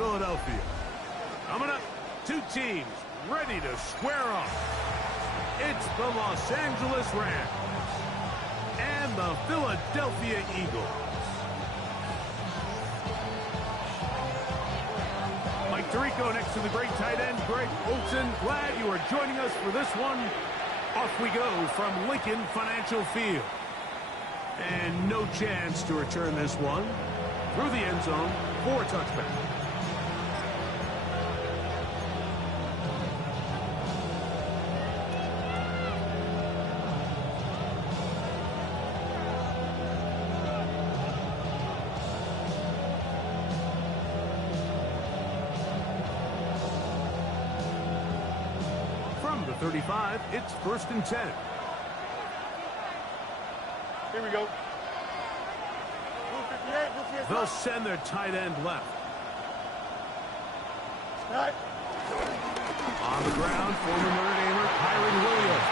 Philadelphia. Coming up, two teams ready to square off. It's the Los Angeles Rams and the Philadelphia Eagles. Mike Tirico next to the great tight end, Greg Olsen. Glad you are joining us for this one. Off we go from Lincoln Financial Field. And no chance to return this one through the end zone for a touchback. From the 35, it's 1st and 10. Here we go. They'll send their tight end left. Right. On the ground, former Notre Damer, Kyron Williams.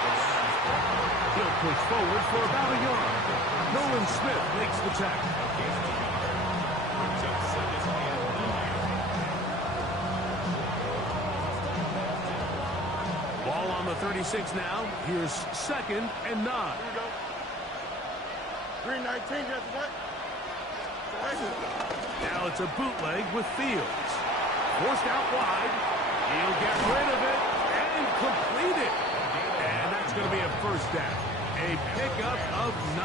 He'll push forward for about a yard. Nolan Smith makes the tackle. Ball on the 36 now. Here's 2nd and 9. Here we go. 319, that's what? Now it's a bootleg with Fields. Forced out wide. He'll get rid of it and complete it. And that's going to be a 1st down. A pickup of 9.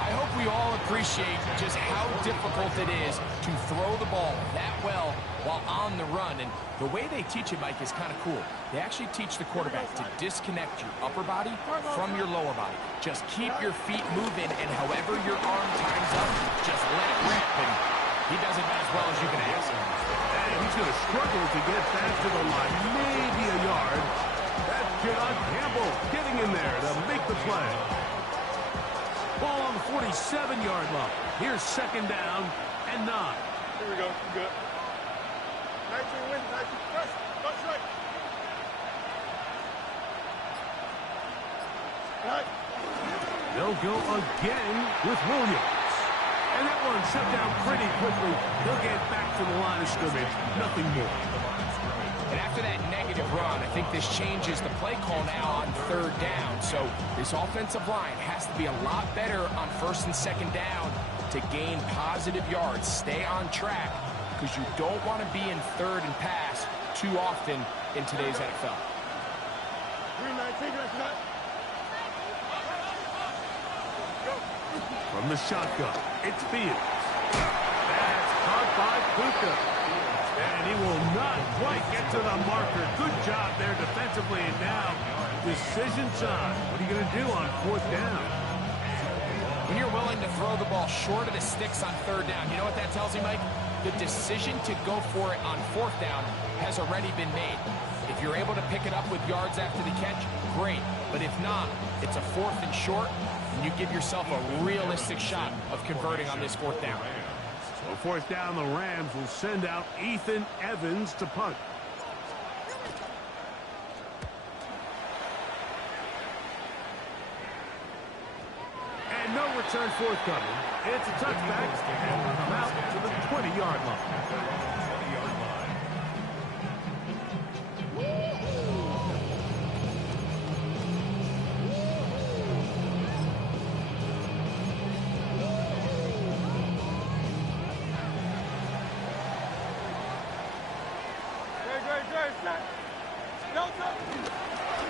I hope we all appreciate just how difficult it is to throw the ball that well while on the run. And the way they teach it, Mike, is kind of cool. They actually teach the quarterback to disconnect your upper body from your lower body. Just keep your feet moving, and however your arm times up, just let it rip. And he does it about as well as you can ask. And he's going to struggle to get back to the line. Maybe a yard. That's John Campbell getting in there to make the play. Ball on the 47-yard line. Here's 2nd down and 9. Here we go. Good. 19 wins, 19 first. That's right. Right. They'll go again with Williams. And that one shut down pretty quickly. They'll get back to the line of scrimmage. Nothing more. And after that negative run, I think this changes the play call now on 3rd down. So this offensive line has to be a lot better on 1st and 2nd down to gain positive yards. Stay on track, because you don't want to be in 3rd and pass too often in today's NFL. 319, that's not. From the shotgun, it's Fields. That's caught by Puka. And he will not quite get to the marker. Good job there defensively. And now, decision time. What are you going to do on 4th down? When you're willing to throw the ball short of the sticks on 3rd down, you know what that tells you, Mike? The decision to go for it on 4th down has already been made. If you're able to pick it up with yards after the catch, great. But if not, it's a 4th and short, and you give yourself a realistic shot of converting on this 4th down. So 4th down, the Rams will send out Ethan Evans to punt. And no return forthcoming. It's a touchback, and we're about to the 20-yard line.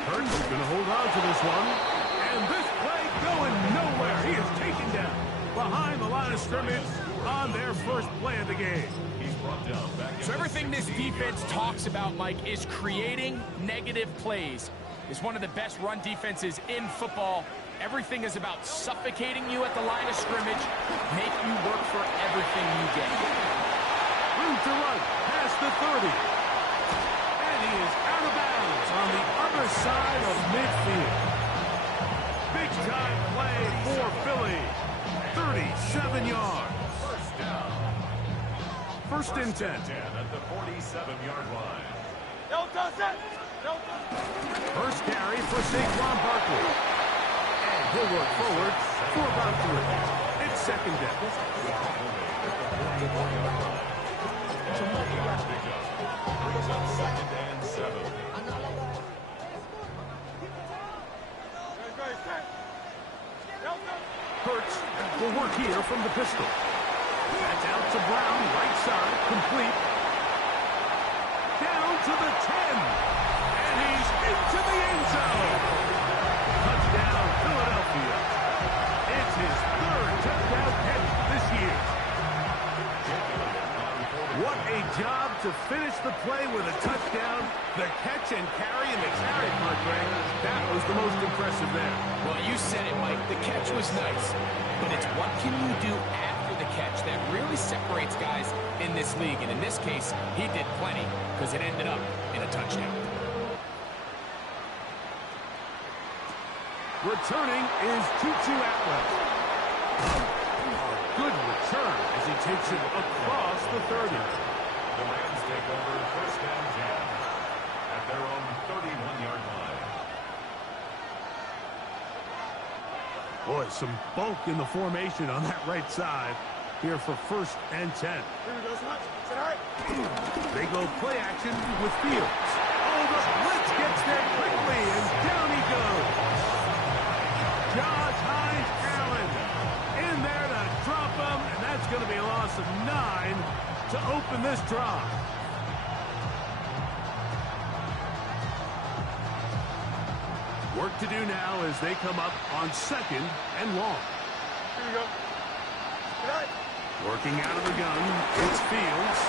Hurts is going to hold on to this one. And this play going nowhere. He is taken down behind the line of scrimmage on their 1st play of the game. So everything this defense talks about, Mike, is creating negative plays. It's one of the best run defenses in football. Everything is about suffocating you at the line of scrimmage, make you work for everything you get. Room to run past the 30. And he is out of bounds on the other side of midfield. Big time play for Philly. 37 yards. 1st and 10. At the 47-yard line. First carry for Saquon Barkley. And he'll work forward for about 3. It's 2nd down. work here from the pistol. That's out to Brown, right side, complete. Down to the 10. And he's into the end zone. Touchdown, Philadelphia. It's his third touchdown catch this year. What a job to finish the play with a touchdown. The catch and carry and the carry part, Greg. That was the most impressive there. Well, you said it, Mike. The catch was nice. But it's what can you do after the catch that really separates guys in this league. And in this case, he did plenty because it ended up in a touchdown. Returning is Tutu Atwell. Good return as he takes it across the 30. The Rams take over first down 10 at their own 31-yard line. Boy, some bulk in the formation on that right side here for first and 10. Here we go, Smudge. Is that all right? They go play action with Fields. Oh, the blitz gets there quickly, and down he goes. Josh Hines Allen in there to drop him, and that's going to be a loss of 9 to open this drive. Work to do now as they come up on second and long. Here we go. Good night. Working out of the gun, it's Fields.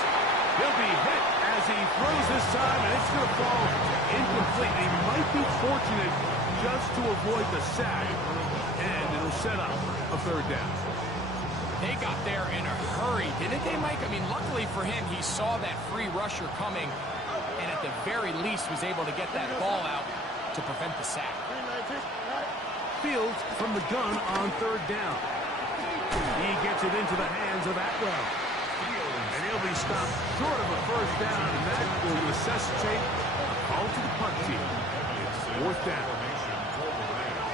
He'll be hit as he throws this time, and it's going to fall incomplete. He might be fortunate just to avoid the sack, and it'll set up a third down. They got there in a hurry, didn't they, Mike? I mean, luckily for him, he saw that free rusher coming, and at the very least was able to get that ball out to prevent the sack. Fields from the gun on third down. He gets it into the hands of Atwell. And he'll be stopped short of a first down, and that will necessitate a call to the punt team. It's fourth down.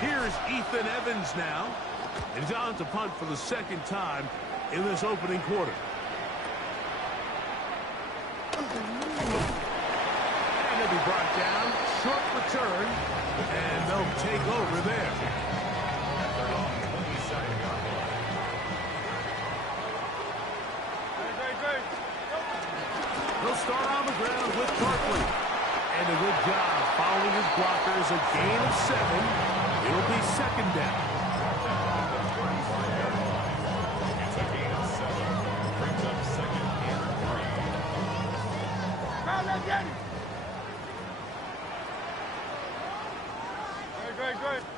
Here's Ethan Evans now. And he's on to punt for the second time in this opening quarter. And he'll be brought down. Short return. And they'll take over there. They'll start on the ground with Barkley. And a good job following his blockers. A gain of 7. It'll be second down. It's a gain of 7. Brings up second and 3. Good.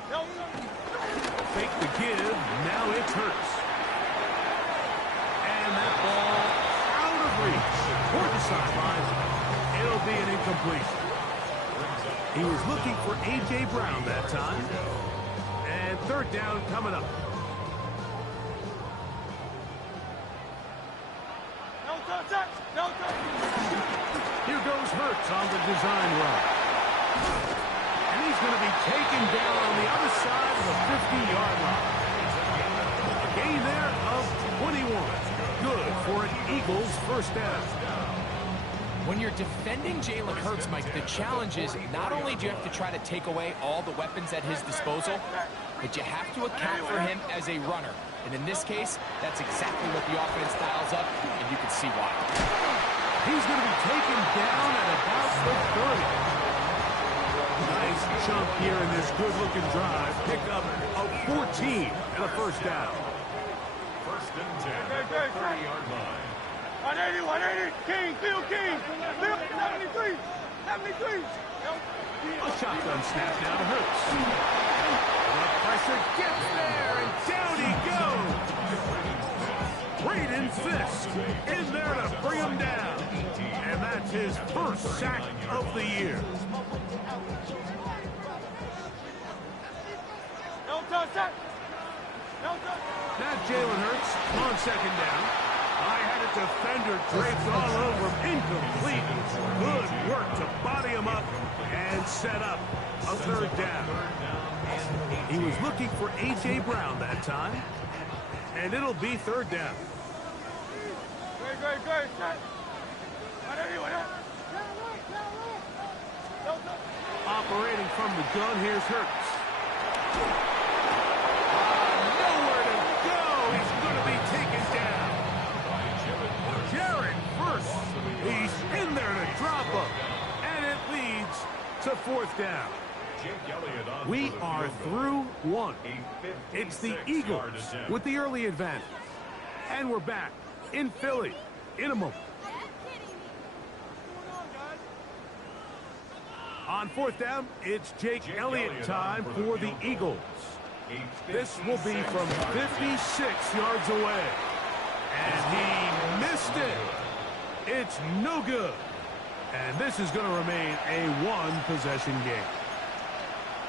Fake the give. Now it's Hurts. And that ball out of reach. Toward the sideline. It'll be an incompletion. He was looking for A.J. Brown that time. And third down coming up. Here goes Hurts on the design run. And he's going to be taken down on the other side of the 50-yard line. A gain there of 21. Good for an Eagles first down. When you're defending Jalen Hurts, Mike, the challenge is not only do you have to try to take away all the weapons at his disposal, but you have to account for him as a runner. And in this case, that's exactly what the offense dials up, and you can see why. He's going to be taken down at about the 30. Nice chunk here in this good-looking drive. Pick up of 14 and a first down. First and 10 at the 30-yard line. 180, King, Field King, Field 73, 73. A shotgun snap now to Hurts. The pressure gets there, and down he goes. Braden Fisk in there to bring him down. And that's his first sack of the year. Now Jalen Hurts on second down. I had a defender draped all over him. Incomplete. Good work to body him up and set up a third down. He was looking for A.J. Brown that time. And it'll be third down. Good. Operating from the gun, here's Hurts. Nowhere to go. He's fourth down. Jake Elliott on We for the are field goal. through one. A It's the 56-yard Eagles attempt. with the early advantage. And we're back in Philly in a moment. On fourth down, it's Jake Elliott time for the Eagles. This will be from 56 yards away. And he missed it. It's no good. And this is going to remain a one-possession game.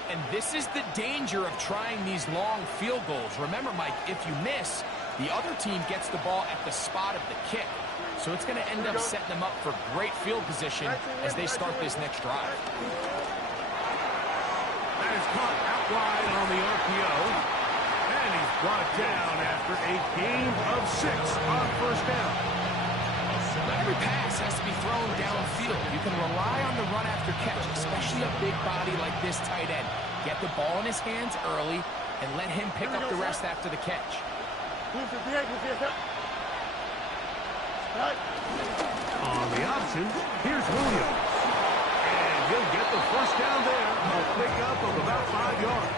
And this is the danger of trying these long field goals. Remember, Mike, if you miss, the other team gets the ball at the spot of the kick. So it's going to end up setting them up for great field position as they start this next drive. That is caught out wide on the RPO. And he's brought down after a gain of 6 on first down. Not every pass has to be thrown downfield. You can rely on the run after catch, especially a big body like this tight end. Get the ball in his hands early and let him pick up the rest after the catch. On the option, here's Williams. And he'll get the first down there. A pickup of about 5 yards.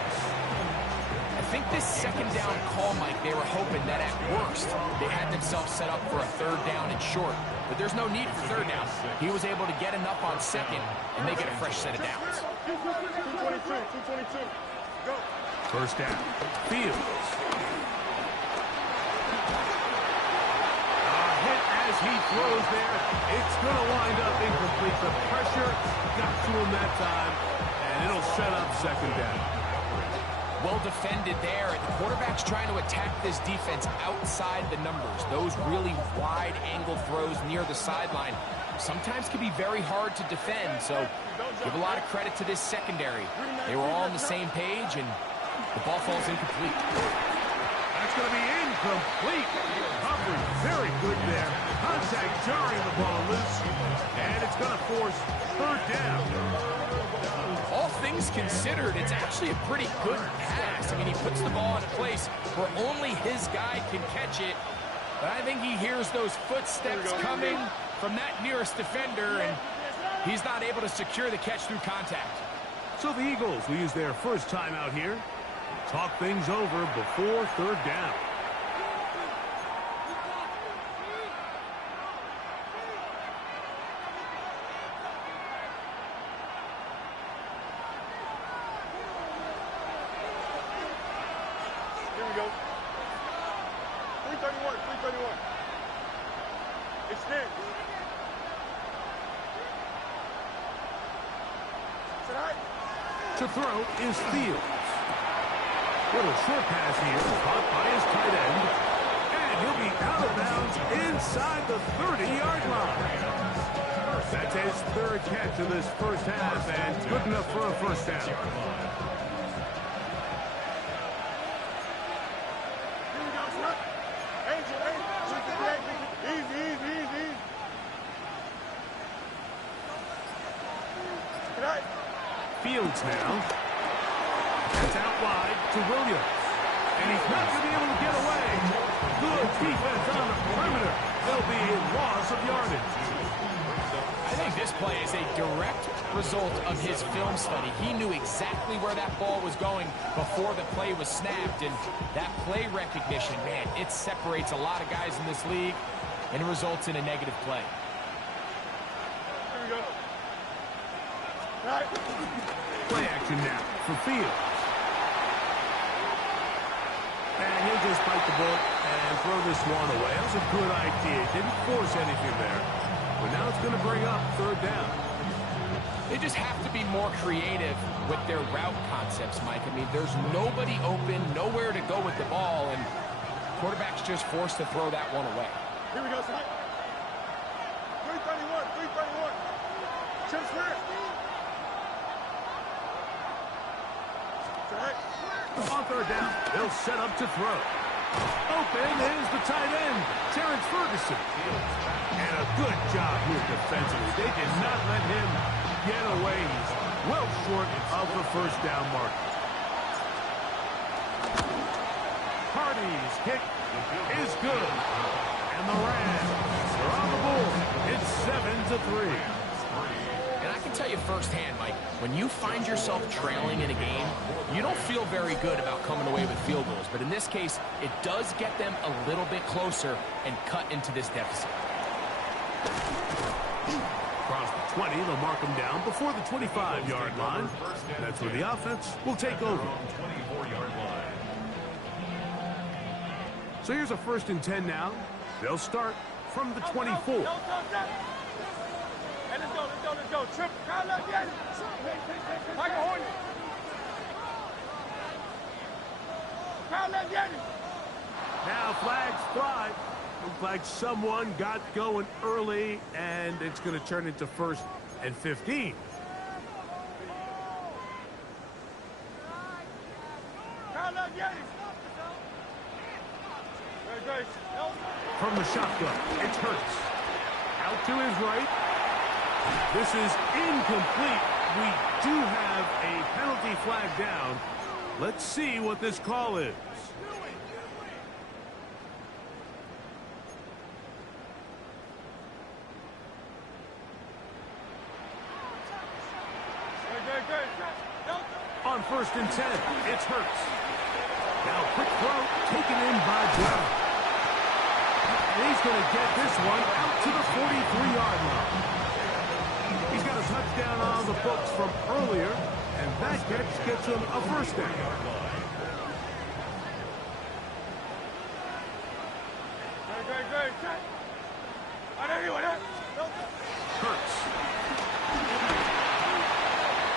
I think this second down call, Mike, they were hoping that at worst they had themselves set up for a third down and short. But there's no need for third down. He was able to get enough on second and make it a fresh set of downs. 222. Go. First down. Fields. A hit as he throws there. It's going to wind up incomplete. The pressure got to him that time, and it'll set up second down. Well defended there. The quarterback's trying to attack this defense outside the numbers. Those really wide angle throws near the sideline sometimes can be very hard to defend. So give a lot of credit to this secondary. They were all on the same page, and the ball falls incomplete. That's going to be incomplete. Coverage very good there. Contact jarring the ball loose, and it's going to force third down. All things considered, it's actually a pretty good pass. I mean, he puts the ball in a place where only his guy can catch it. But I think he hears those footsteps coming from that nearest defender, and he's not able to secure the catch through contact. So the Eagles will use their first time out here. Talk things over before third down. Here we go. 331. Extend. Tonight. To throw is Fields. Little short pass here, caught by his tight end. And he'll be out of bounds inside the 30-yard line. That's his third catch of this first half, and good enough for a first down. Here we go, son. Angel. Easy. Tonight. Fields now. It's out wide to Williams. And he's not going to be able to get away. Good defense on the perimeter. There'll be a loss of yardage. I think this play is a direct result of his film study. He knew exactly where that ball was going before the play was snapped, and that play recognition, man, it separates a lot of guys in this league, and it results in a negative play. Here we go. Right. Play action now for Fields. And he'll just bite the bullet and throw this one away. That was a good idea. Didn't force anything there. But now it's going to bring up third down. They just have to be more creative with their route concepts, Mike. I mean, there's nobody open, nowhere to go with the ball, and quarterback's just forced to throw that one away. Here we go, son. 331. Chip Smith. On third down, they'll set up to throw. Open is the tight end, Terrence Ferguson. And a good job here defensively. They did not let him get away. He's well short of the first down mark. Hardy's kick is good. And the Rams are on the board. It's 7-3. And I can tell you firsthand, Mike, when you find yourself trailing in a game, you don't feel very good about coming away with field goals. But in this case, it does get them a little bit closer and cut into this deficit. Across the 20, they'll mark them down before the 25-yard line. That's where the offense will take over. 24-yard line. So here's a 1st and 10 now. They'll start from the 24. Hey, let's go. Trip. Kyle, let's get it. Tiger Hornet. Kyle, let's get it. Now flags fly. Looks like someone got going early, and it's going to turn into 1st and 15. Kyle, let's get it. From the shotgun, it's Hurts. Out to his right. This is incomplete. We do have a penalty flag down. Let's see what this call is. On 1st and 10, it's Hurts. Now quick throw taken in by Brown. And he's going to get this one out to the 43-yard line. He's got a touchdown on the books from earlier, and that gets him a 1st down. Hurts.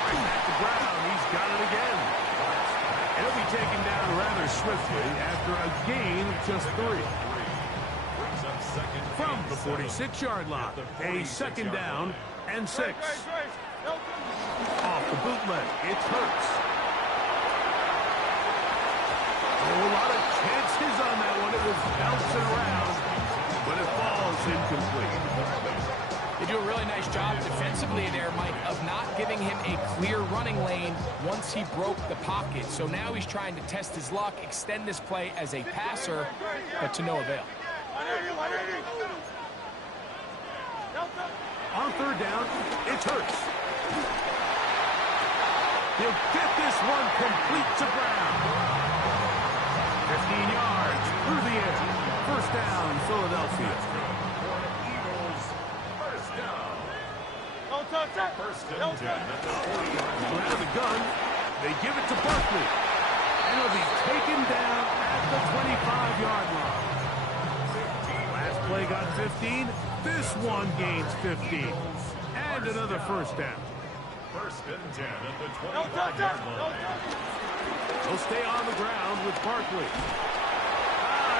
Right back to Brown. He's got it again. He'll be taken down rather swiftly after a gain of just 3. From the 46-yard line, a 2nd down and 6. Off the bootleg, it's Hurts. Oh, a lot of chances on that one. It was bouncing around, but it falls incomplete. They do a really nice job defensively there, Mike, of not giving him a clear running lane once he broke the pocket. So now he's trying to test his luck, extend this play as a passer, but to no avail. On 3rd down, it's Hurts. He'll get this one complete to Brown. 15 yards through the air. 1st down, Philadelphia. Eagles, 1st down. First and 10 at the 40-yard line. Out of the gun, they give it to Barkley. And he'll be taken down at the 25-yard line. Last play got 15. This one gains 15. And another 1st down. 1st and 10 at the 25-yard line. He'll stay on the ground with Barkley.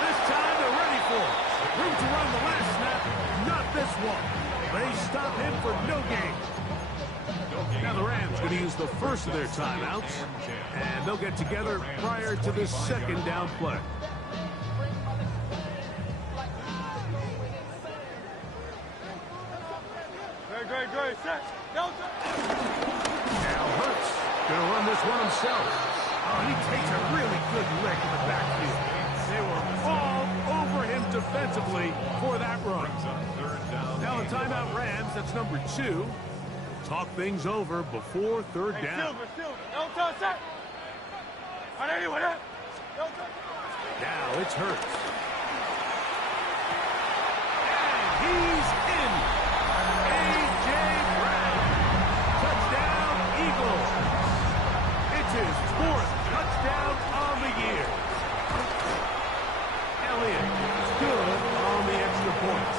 This time they're ready for it. Room to run the last snap. Not this one. They stop him for no gain. Now the Rams going to use the first of their timeouts, and they'll get together prior to this 2nd down play. Great. Now Hurts going to run this one himself. Oh, he takes a really good lick in the backfield. They were all over him defensively for that run. Now the timeout Rams, that's number 2. Talk things over before 3rd down. Now it's Hurts. And he's in. A.J. Brown. Touchdown, Eagles. It's his 4th touchdown on the year. Elliott good on the extra point.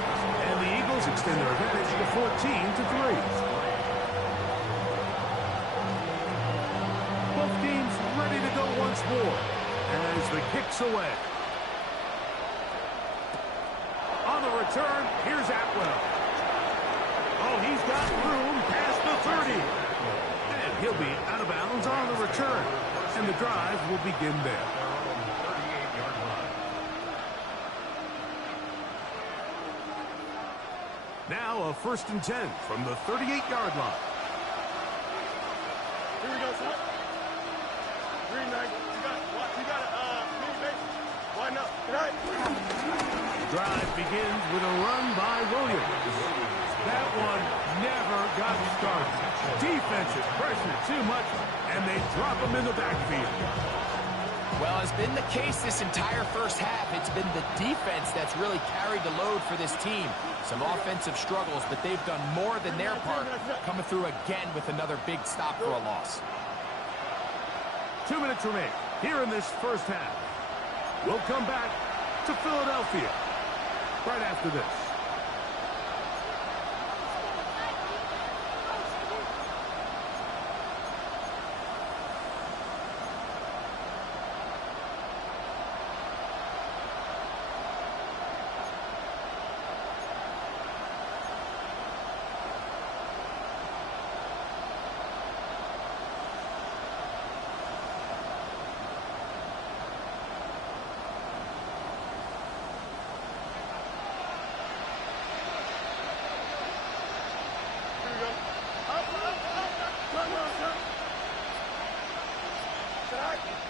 And the Eagles extend their advantage to 14-3. Both teams ready to go once more as the kick's away. On the return, here's Atwell. Oh, he's got room past the 30. And he'll be out of bounds on the return. And the drive will begin there. Now a 1st and 10 from the 38-yard line. Here we go, son. Green light. You got mini base. Why not? Drive begins with a run by Williams. That one never got started. Defensive pressure too much, and they drop him in the backfield. Well, it's been the case this entire first half. It's been the defense that's really carried the load for this team. Some offensive struggles, but they've done more than their part, coming through again with another big stop for a loss. 2 minutes remain here in this first half. We'll come back to Philadelphia right after this.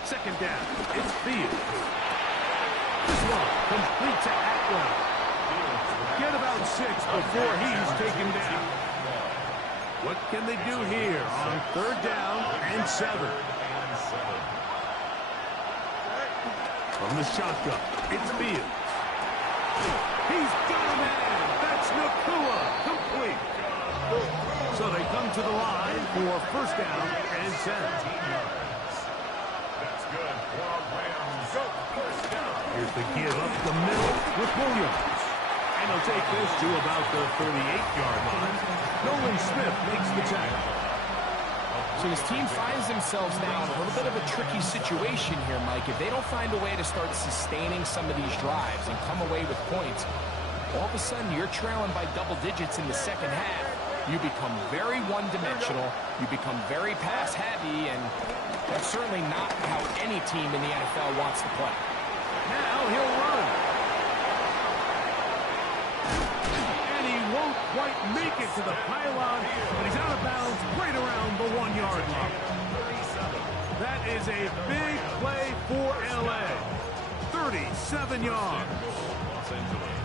Second down, it's Fields. This one complete to Atwell. Get about 6 before he's taken down. What can they do here on 3rd down and 7? From the shotgun, it's Fields. He's got a man. That's Nakua, complete. So they come to the line for 1st down and 10. Here's the give up the middle with Williams. And he'll take this to about the 38-yard line. Nolan Smith makes the tackle. So his team finds themselves now in a little bit of a tricky situation here, Mike. If they don't find a way to start sustaining some of these drives and come away with points, all of a sudden you're trailing by double digits in the second half. You become very one-dimensional. You become very pass-heavy, and that's certainly not how any team in the NFL wants to play. Now he'll run. And he won't quite make it to the pylon, but he's out of bounds right around the 1-yard line. That is a big play for L.A. 37 yards. Los Angeles.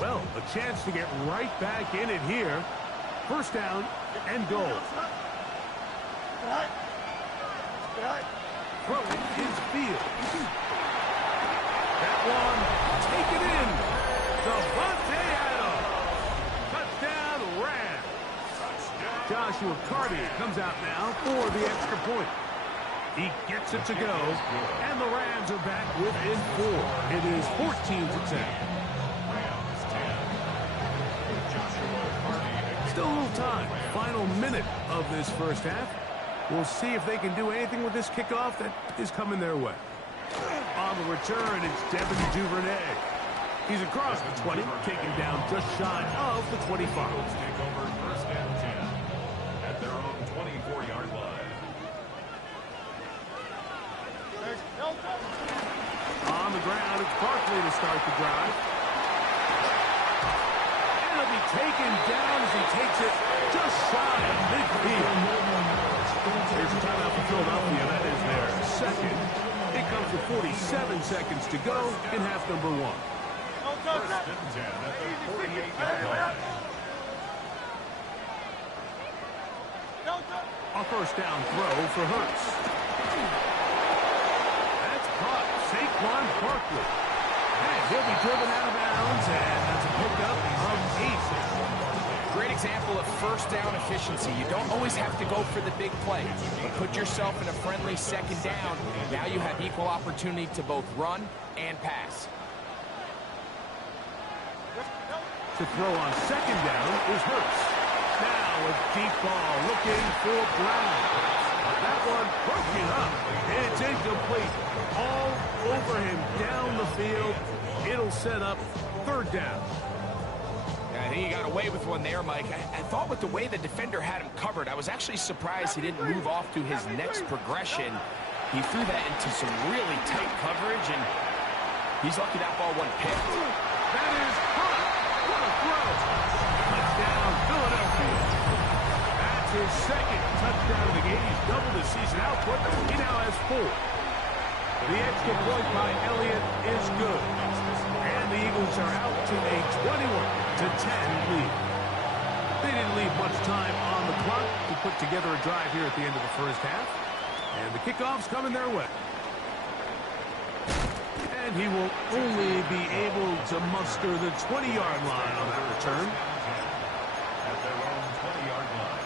Well, a chance to get right back in it here. 1st down and goal. Throwing is Fields. That one taken in. Devontae Adams. Touchdown, Rams. Joshua Carty comes out now for the extra point. He gets it to go, and the Rams are back within 4. It is 14-10. Still a little time. Final minute of this first half. We'll see if they can do anything with this kickoff that is coming their way. On the return, it's Devin Duvernay. He's across the 20, taken down just shy of the 25. Take over 1st and 10 at their own 24-yard line. On the ground, it's Barkley to start the drive. Taken down as he takes it just shy of midfield. Here's a timeout for Philadelphia. That is their second. It comes with 47 seconds to go in half number 1. 1st and 10 at the 48-yard line. A 1st down throw for Hurts. That's caught. Saquon Barkley. And he'll be driven out of bounds, and that's a pickup of 8. Great example of 1st down efficiency. You don't always have to go for the big play, but put yourself in a friendly 2nd down. Now you have equal opportunity to both run and pass. To throw on 2nd down is Hurts. Now a deep ball looking for Brown. That one broken up. It's incomplete. All over him down the field. It'll set up 3rd down. I think he got away with one there, Mike. I thought with the way the defender had him covered, I was actually surprised he didn't move off to his next progression. He threw that into some really tight coverage, and he's lucky that ball wasn't picked. That is hot. What a throw. Touchdown, Philadelphia. That's his 2nd touchdown of the game. He's doubled his postseason output, he now has 4. The extra point by Elliott is good. And the Eagles are out to a 21-10 lead. They didn't leave much time on the clock to put together a drive here at the end of the first half. And the kickoff's coming their way. And he will only be able to muster the 20-yard line on that return. At their own 20-yard line.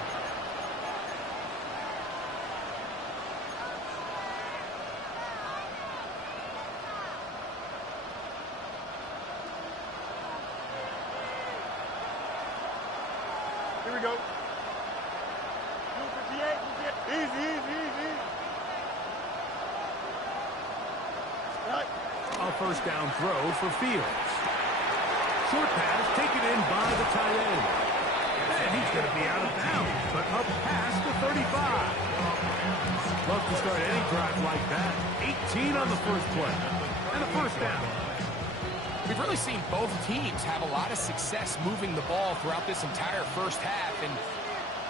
Here we go. 58. Easy. Right. A first down throw for Fields. Short pass taken in by the tight end. And he's going to be out of bounds, but up past the 35. Love to start any drive like that. 18 on the first play. And a first down. We've really seen both teams have a lot of success moving the ball throughout this entire first half, and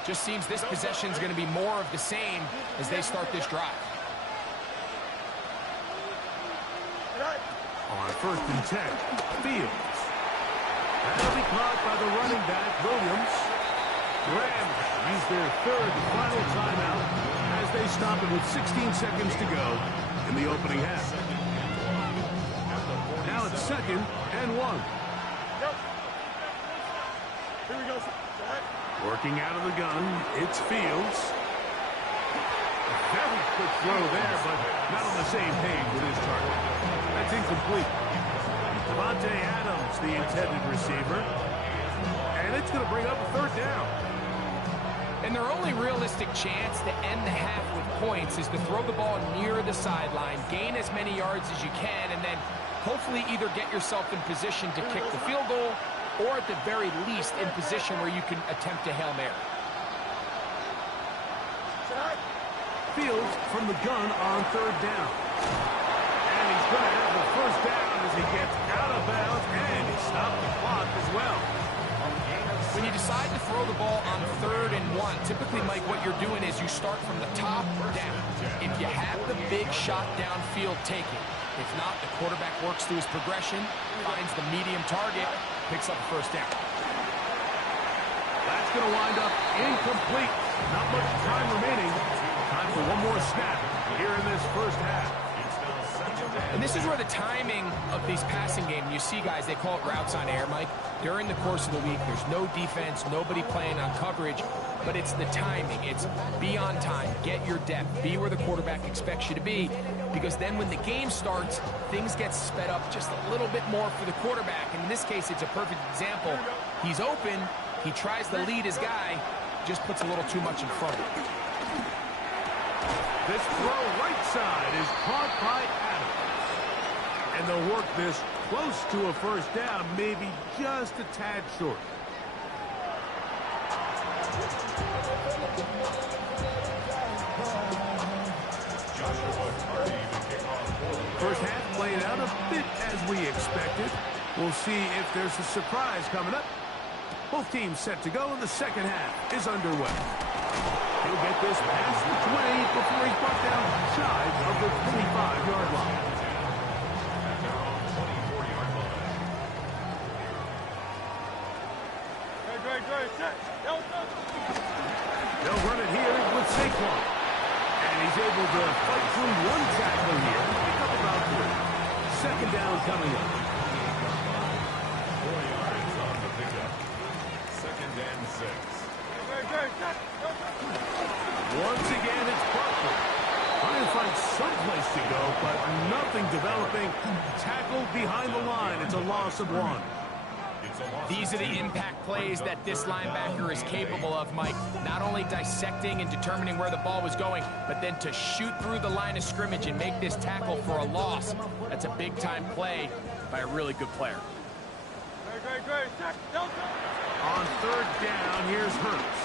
just seems this possession is going to be more of the same as they start this drive. On 1st and 10, Fields. That'll be caught by the running back, Williams. Rams use their 3rd and final timeout as they stop it with 16 seconds to go in the opening half. Now it's 2nd and 1. Here we go. Working out of the gun, it's Fields. Very quick throw there, but not on the same page with his target. That's incomplete. Devontae Adams, the intended receiver. And it's going to bring up a 3rd down. And their only realistic chance to end the half with points is to throw the ball near the sideline, gain as many yards as you can, and then hopefully either get yourself in position to kick the field goal or at the very least in position where you can attempt a Hail Mary. Fields from the gun on 3rd down. And he's going to have the first down as he gets out of bounds, and he stopped the clock as well. When you decide to throw the ball on 3rd and 1, typically, Mike, what you're doing is you start from the top down. If you have the big shot downfield, take it. If not, the quarterback works through his progression, finds the medium target, picks up a first down. That's going to wind up incomplete. Not much time remaining. Time for one more snap here in this first half. And this is where the timing of these passing games, you see guys, they call it routes on air, Mike. During the course of the week, there's no defense, nobody playing on coverage, but it's the timing. It's be on time, get your depth, be where the quarterback expects you to be, because then when the game starts, things get sped up just a little bit more for the quarterback. And in this case, it's a perfect example. He's open, he tries to lead his guy, just puts a little too much in front of him. This throw right side is caught by Adams. And they'll work this close to a first down, maybe just a tad short. First half played out a bit as we expected. We'll see if there's a surprise coming up. Both teams set to go, and the second half is underway. He'll get this past the 20 before he's brought down shy of the 25-yard line. They'll run it here with Saquon. And he's able to fight through one tackle here. Pick up about 3. Second down coming up. 4 yards on the pickup. 2nd and 6. Once again, it's Barkley. Trying to find someplace to go, but nothing developing. Tackled behind the line. It's a loss of 1. These are the impact plays that this linebacker is capable of, Mike. Not only dissecting and determining where the ball was going, but then to shoot through the line of scrimmage and make this tackle for a loss. That's a big-time play by a really good player. On 3rd down, here's Hurts.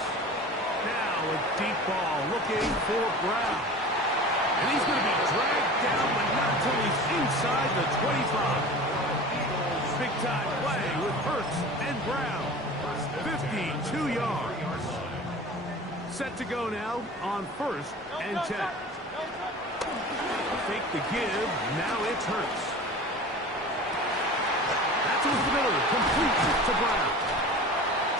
Now a deep ball looking for Brown. And he's going to be dragged down, but not until he's inside the 25. Big-time play with Hurts and Brown. 52 yards. set to go now on 1st and 10. Fake the give. Now it's Hurts. That's with the middle. Completes it to Brown.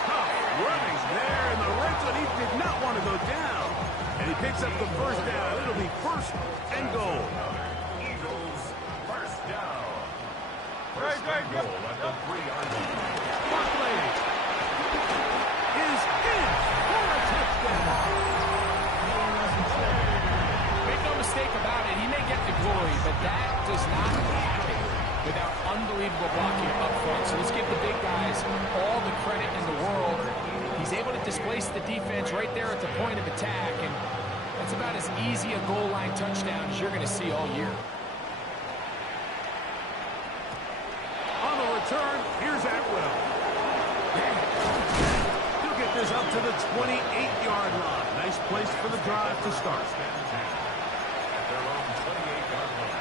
Tough running there in the red zone. He did not want to go down. And he picks up the first down. It'll be 1st and goal. Eagles, first down. First and goal at the 3-yard line. Barkley is in for a touchdown. Make no mistake about it, he may get the glory, but that does not happen without unbelievable blocking up front. So let's give the big guys all the credit in the world. He's able to displace the defense right there at the point of attack, and that's about as easy a goal line touchdown as you're going to see all year. On the return, here's Atwell. He'll get this up to the 28-yard line. Nice place for the drive to start. At their own 28-yard line.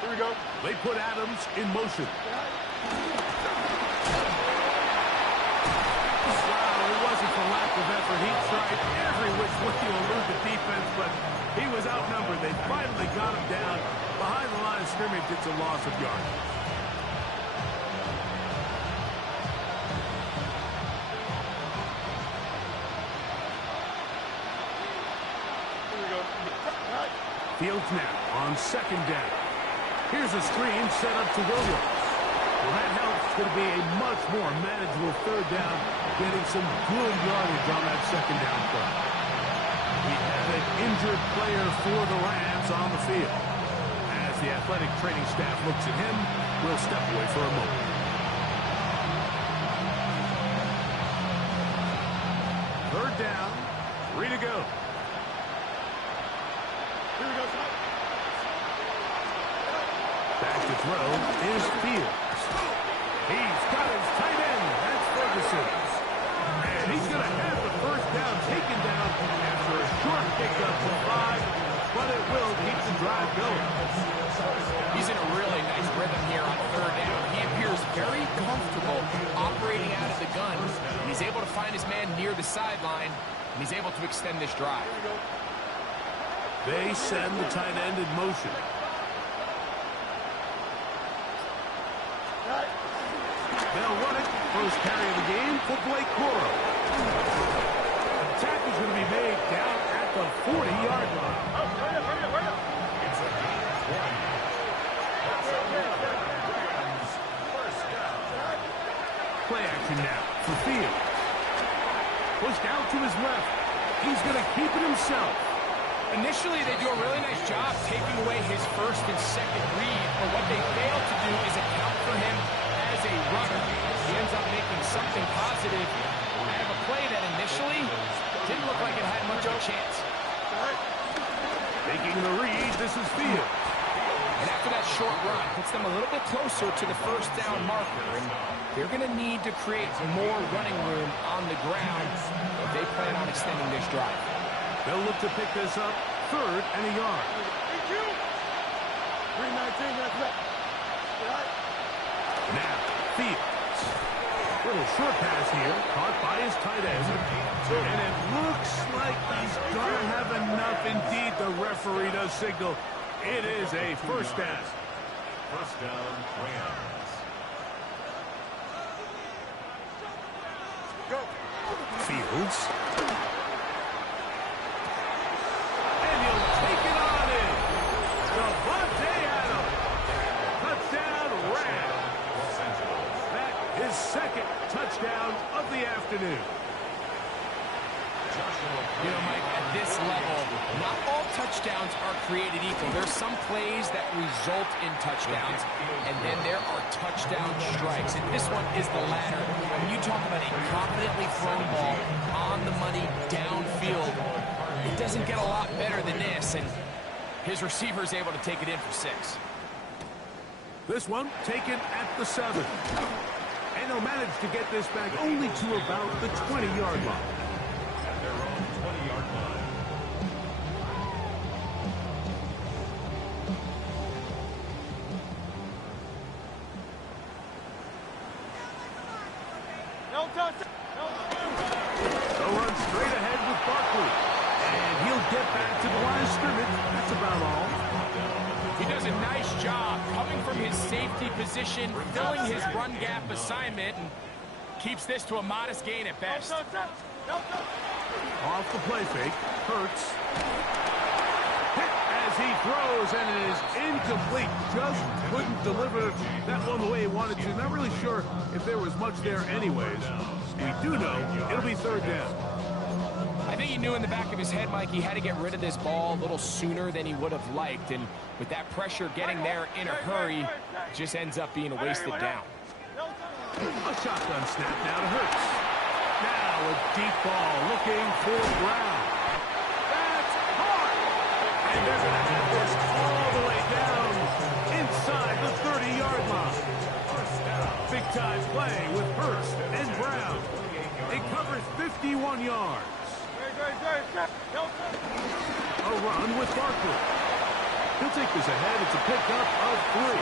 Here we go. They put Adams in motion. Wow, it wasn't for lack of effort. He tried every which way to elude the defense, but he was outnumbered. They finally got him down. Behind the line of scrimmage, it's a loss of yardage. Here we go. Fields now on 2nd down. Here's a screen set up to Williams. Well, that helps. It's going to be a much more manageable 3rd down, getting some good yardage on that 2nd down play. We have an injured player for the Rams on the field. As the athletic training staff looks at him, we'll step away for a moment. Third down, 3 to go. Here we go. Back to throw is Fields. He's got his tight end. That's Ferguson. And he's going to have the first down taken down after a short pickup to 5, but it will keep the drive going. He's in a really nice rhythm here on 3rd down. He appears very comfortable operating out of the gun. He's able to find his man near the sideline, and he's able to extend this drive. They send the tight end in motion. They'll run it. First carry of the game for Blake Coro. The tackle is going to be made down at the 40-yard line. It's a gain of 20. That's a first down. Play action now for Fields. Pushed out to his left. He's going to keep it himself. Initially, they do a really nice job taking away his 1st and 2nd read, but what they fail to do is account for him as a runner. He ends up making something positive out of a play that initially didn't look like it had much of a chance. Taking the read, this is Fields. And after that short run, puts them a little bit closer to the first down marker, and they're going to need to create more running room on the ground if they plan on extending this drive. They'll look to pick this up 3rd and a yard. 319, that's it. Now, Fields. Little short pass here, caught by his tight end. And it looks like he's going to have enough. Indeed, the referee does signal. It is a first down. First down, Rams. Go. Fields. And he'll take it on in. Devontae Adams. Touchdown, Rams. Los Angeles. That is 2nd touchdown of the afternoon. You know, Mike, at this level, not all touchdowns are created equal. There's some plays that result in touchdowns, and then there are touchdown strikes. And this one is the latter. When you talk about a confidently thrown ball on the money downfield, it doesn't get a lot better than this, and his receiver's able to take it in for 6. This one taken at the 7. And they'll manage to get this back only to about the 20-yard line. At their own 20-yard line. They'll run straight ahead with Barkley. And he'll get back to the line of scrimmage. That's about all. He does a nice job coming from his safety position, filling his run gap assignment, and keeps this to a modest gain at best. Off the play fake. Hurts. Hit as he throws, and it is incomplete. Just couldn't deliver that one the way he wanted to. Not really sure if there was much there anyways. We do know it'll be third down. I think he knew in the back of his head, Mike, he had to get rid of this ball a little sooner than he would have liked. And with that pressure getting there in a hurry, it just ends up being a wasted down. A shotgun snap now to Hurts. Now a deep ball looking for Brown. That's hard. And they're going to have this all the way down inside the 30-yard line. Big-time play with Hurts and Brown. It covers 51 yards. A run with Barkley. He'll take this ahead. It's a pickup of 3.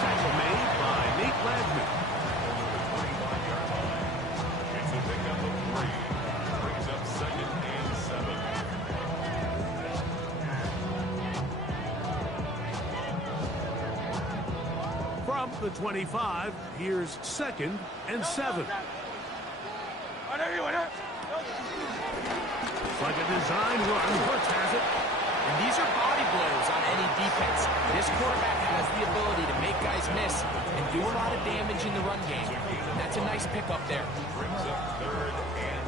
Tackle made by Nate Ladman. It's a pickup of 3. Brings up 2nd and 7. From the 25, here's 2nd and 7. Like a design run, Hurts has it. And these are body blows on any defense. This quarterback has the ability to make guys miss and do a lot of damage in the run game. And that's a nice pickup there. Brings up 3rd and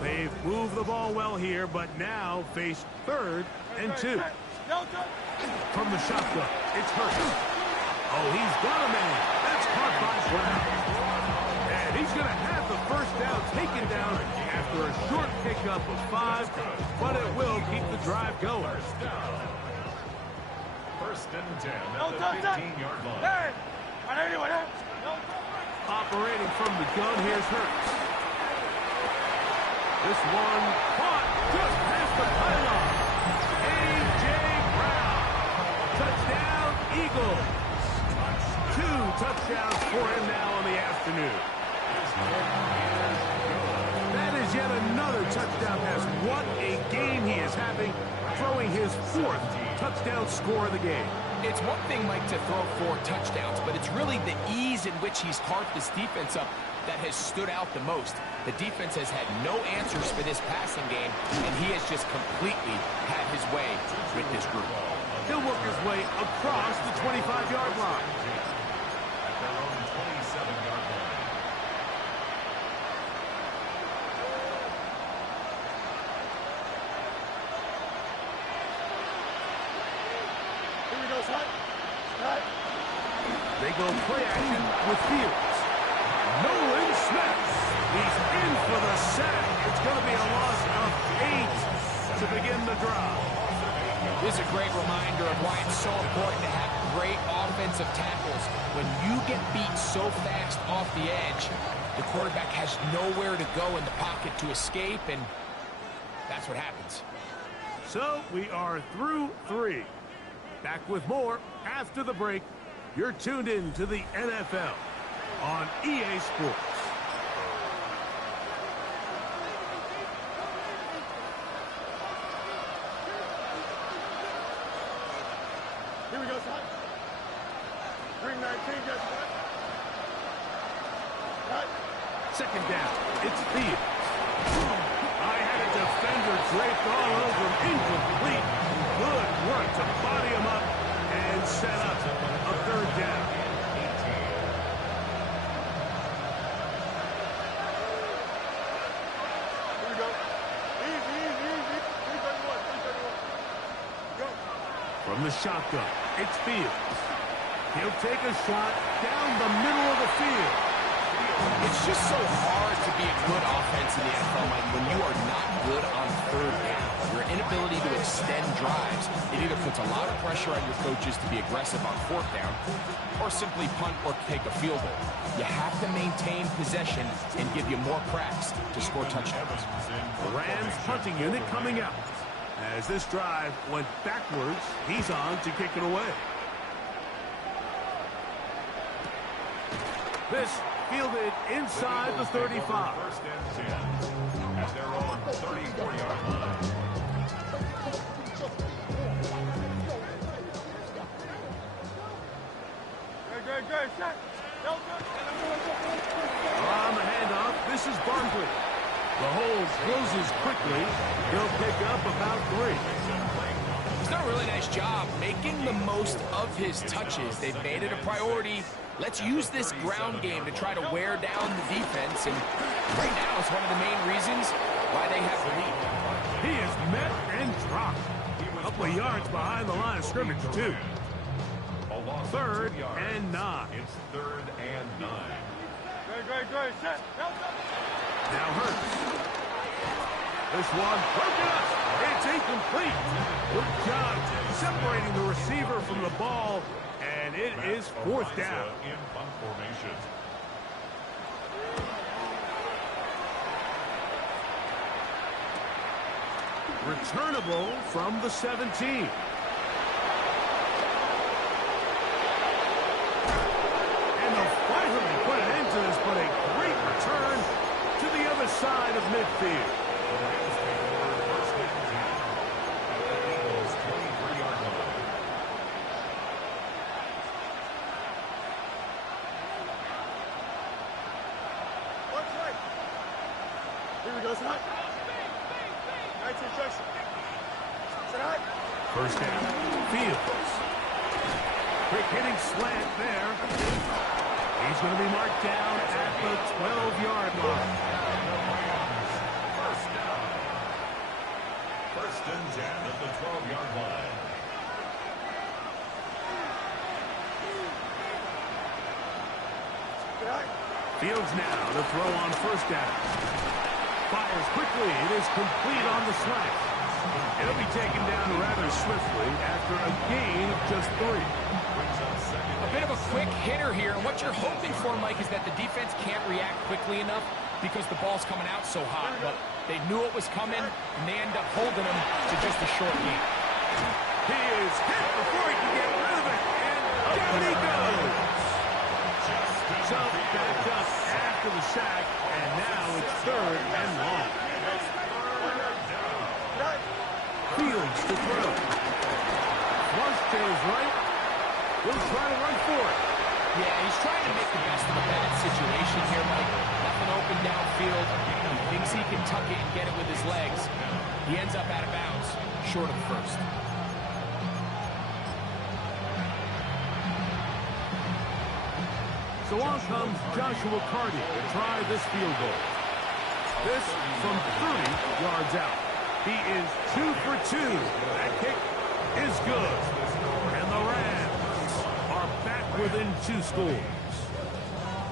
2. They've moved the ball well here, but now face 3rd and 2. From the shotgun, it's Hurts. Oh, he's got a man. That's caught by Brown. And he's going to have the first down taken down after a short pickup of 5, but it will keep the drive going. 1st and 10 at the 15-yard line. Operating from the gun, here's Hurts. This one caught just past the pylon. A.J. Brown. Touchdown, Eagles. 2 touchdowns for him now in the afternoon. That is yet another touchdown pass. What a game he is having, throwing his 4th touchdown score of the game. It's one thing, Mike, to throw 4 touchdowns, but it's really the ease in which he's carved this defense up that has stood out the most. The defense has had no answers for this passing game, and he has just completely had his way with this group. He'll work his way across the 25-yard line. At their own 27-yard line. They go play action with Fields. Nolan Smith. He's in for the sack. It's going to be a loss of 8 to begin the drive. This is a great reminder of why it's so important to have great offensive tackles. When you get beat so fast off the edge, the quarterback has nowhere to go in the pocket to escape, and that's what happens. So we are through 3. Back with more after the break. You're tuned in to the NFL on EA Sports. Here we go, son. Green 19, just right. 2nd down. It's Fields. I had a defender draped all over him. Incomplete. Good work to body him up and set up a 3rd down. Here we go. Easy. 331. Go. From the shotgun, it's Fields. He'll take a shot down the middle of the field. It's just so hard to be a good offense in the NFL, Mike, when you are not good on 3rd down. Your inability to extend drives, it either puts a lot of pressure on your coaches to be aggressive on 4th down, or simply punt or take a field goal. You have to maintain possession and give you more cracks to score touchdowns. The Rams punting unit coming out. As this drive went backwards, he's on to kick it away. This fielded inside the 35. First and 10 at their own 34-yard line. Good, shot. On the handoff, this is Barkley. The hole closes quickly. He'll pick up about 3. He's done a really nice job making the most of his touches. They've made it a priority. Let's use this ground game to try to wear down the defense, and right now it's one of the main reasons why they have the lead. He is met and dropped. A couple of yards behind the line of scrimmage, too. 3rd and 9. It's 3rd and 9. Good, shot. Now Hurts. This one broken up. It's incomplete. Good job separating the receiver from the ball, and it is 4th down. In punt formation. Returnable from the 17. And they'll finally put an end to this, but a great return to the other side of midfield. First and 10 at the Eagles' 23-yard line. Watch right. Here we go, son. Nice instruction. Sit high. First down. Fields. Quick hitting slant there. He's going to be marked down at the 12-yard line. First down. First and 10 at the 12-yard line. Sit high. Fields now to throw on first down. Fires quickly. It is complete on the slant. It'll be taken down rather swiftly after a gain of just 3. A bit of a quick hitter here, and what you're hoping for, Mike, is that the defense can't react quickly enough because the ball's coming out so hot, but they knew it was coming, and they end up holding him to just a short gain. He is hit before he can get rid of it, and down he goes. So backed up after the sack, and now it's 3rd and long. Fields to throw. Flush to his right. He'll try to run for it. Yeah, he's trying to make the best of a bad situation here, Mike. Nothing open downfield. He thinks he can tuck it and get it with his legs. He ends up out of bounds, short of the first. So on comes Joshua Carty to try this field goal. This from 30 yards out. He is 2 for 2. That kick is good. And the Rams are back within 2 scores.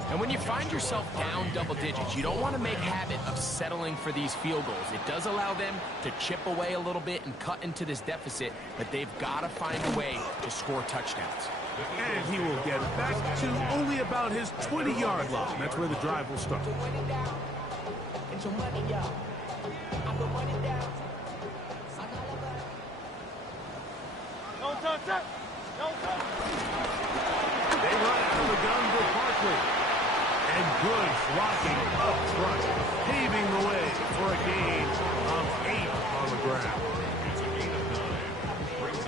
And when you find yourself down double digits, you don't want to make habit of settling for these field goals. It does allow them to chip away a little bit and cut into this deficit, but they've got to find a way to score touchdowns. And he will get back to only about his 20-yard line. That's where the drive will start. They run out of the gun with Barkley. And good blocking up front, paving the way for a gain of 8 on the ground.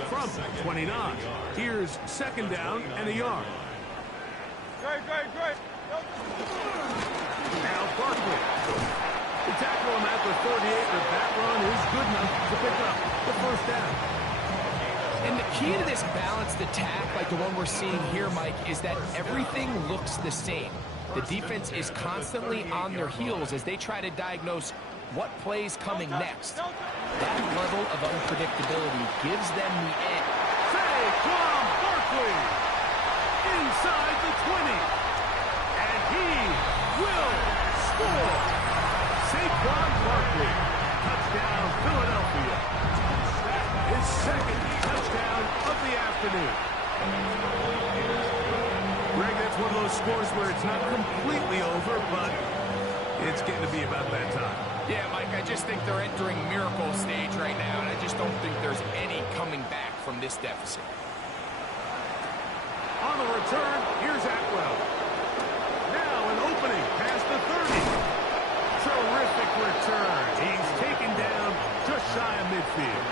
From 29, here's 2nd down and a yard. Great. Now Barkley. To tackle him at the 38, but that run is good enough to pick up the 1st down. And the key to this balanced attack, like the one we're seeing here, Mike, is that everything looks the same. The defense is constantly on their heels as they try to diagnose what play's coming next. That level of unpredictability gives them the edge. Saquon Barkley inside the 20. And he will score. Saquon Barkley, touchdown Philadelphia. His 2nd touchdown of the afternoon. Greg, that's one of those scores where it's not completely over, but it's getting to be about that time. Yeah, Mike, I just think they're entering miracle stage right now, and I just don't think there's any coming back from this deficit. On the return, here's Atwell. Now opening past the 30. Terrific return. He's taken down just shy of midfield.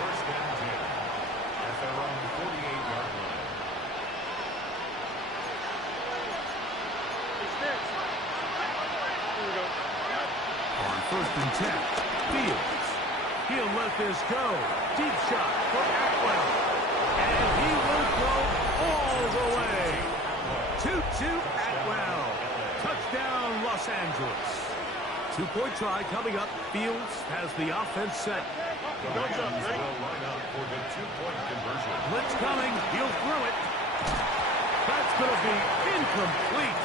First and 10 at their own 48-yard line. Here we go. On first and 10, Fields. He'll let this go. Deep shot for Atwell. And he will go all the way. 2-2 Atwell. Touchdown, Los Angeles. Two-point try coming up. Fields has the offense set. The Rams will line up for the two-point conversion. Blitz coming. He'll throw it. That's going to be incomplete.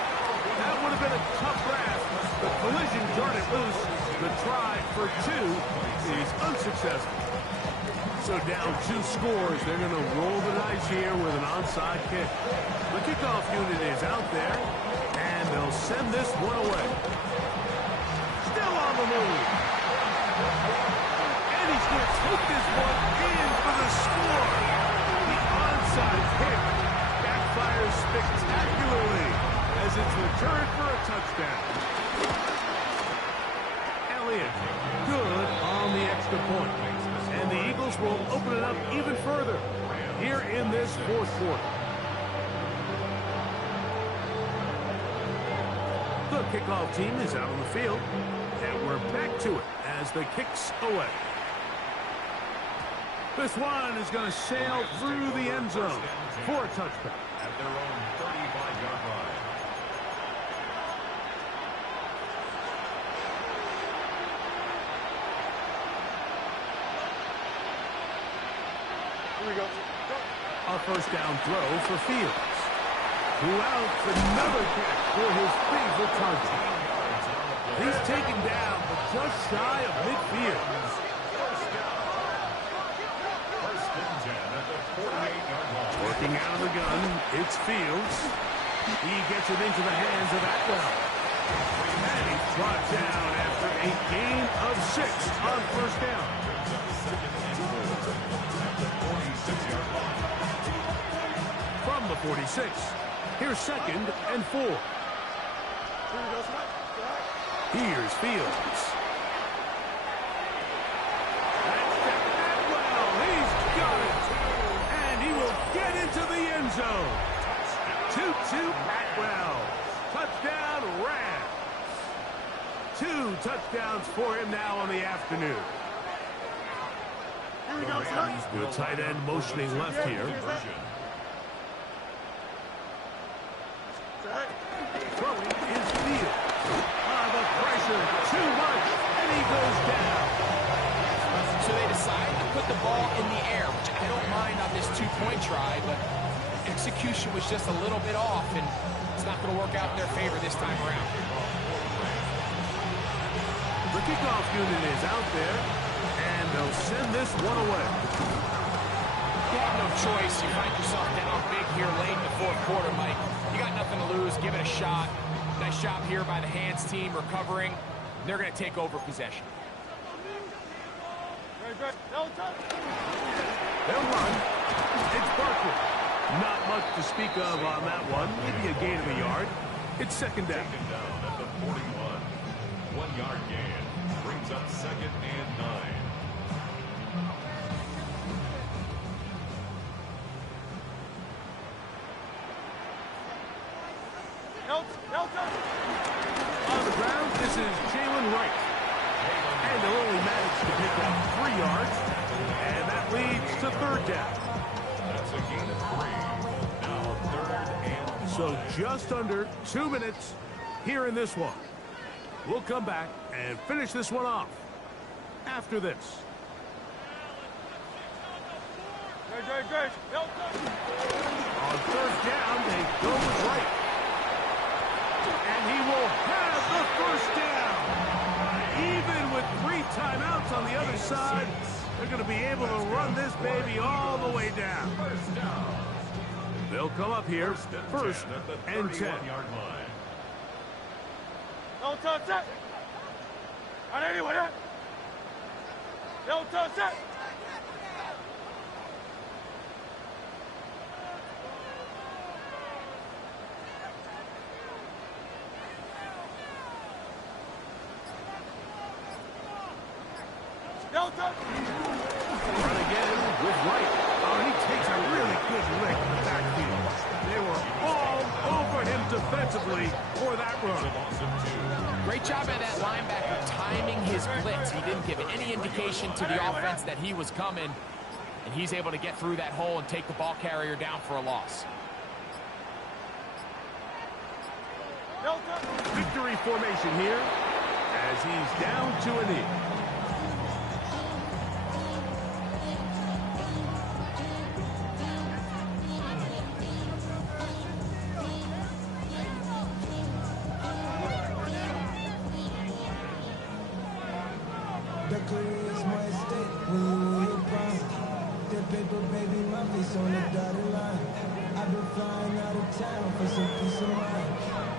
That would have been a tough grasp. The collision jarred it loose. The try for two is unsuccessful. So down 2 scores. They're going to roll the dice here with an onside kick. The kickoff unit is out there, and they'll send this one away. Still on the move. And he's going to take this one in for the score. The onside kick backfires spectacularly as it's returned for a touchdown. Elliott, good on the extra point. And the Eagles will open it up even further here in this fourth quarter. The kickoff team is out on the field, and we're back to it as the kick's away. This one is going to sail through the end zone for a touchback. At their own 35-yard line. Here we go. A first down throw for Fields, who outs another catch for his favorite target. He's taken down, but just shy of midfield. First and 10 at the 48-yard line. Working out of the gun, it's Fields. He gets it into the hands of Atwell. And he's brought down after a gain of 6 on first down. From the 46, here's second and 4. Here's Fields. That's to Atwell. He's got it. And he will get into the end zone. 2-2 Atwell. Touchdown Rams. 2 touchdowns for him now on the afternoon. Here we go, son. The tight end motioning left here. Throwing is Fields. The pressure, too much, and he goes down. So they decide to put the ball in the air, which I don't mind on this two-point try, but execution was just a little bit off, and it's not going to work out in their favor this time around. The kickoff unit is out there, and they'll send this one away. You have no choice. You find yourself down big here late in the fourth quarter, Mike. You got nothing to lose. Give it a shot. Nice job here by the hands team recovering. They're going to take over possession. They'll run. It's Barkley. Not much to speak of on that one. Maybe a gain of a yard. It's second down. Taken down at the 41. 1-yard gain. Brings up second and 9. On the ground, this is Jalen Wright. And they'll only manage to pick up 3 yards. And that leads to third down. That's a gain of 3. Now third and 5. So just under 2 minutes here in this one. We'll come back and finish this one off after this. On third down, they go with Wright. And he will have the first down. Even with 3 timeouts on the other side, they're going to be able to run this baby all the way down. They'll come up here first and 10. Yard line. Don't touch it. On anyone, eh? Don't touch it. Run again with Wright. Oh, and he takes a really good lick in the backfield. They were all over him defensively for that run. Great job by that linebacker timing his blitz. He didn't give any indication to the offense that he was coming, and he's able to get through that hole and take the ball carrier down for a loss. Victory formation here as he's down to a knee. The career is my estate when you in your prime. That paper, baby, my face on the dotted line. I've been flying out of town for some peace of mind.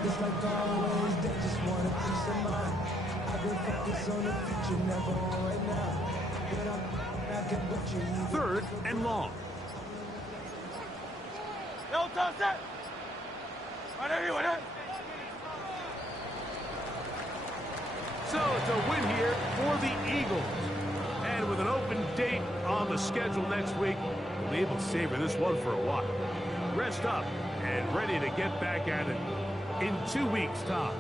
It's like always, they just want a piece of mind. I've been focused on the future, never on right now. But I can butcher you. Third and long. So it's a win here for the Eagles. And with an open date on the schedule next week, we'll be able to savor this one for a while. Rest up and ready to get back at it in 2 weeks' time.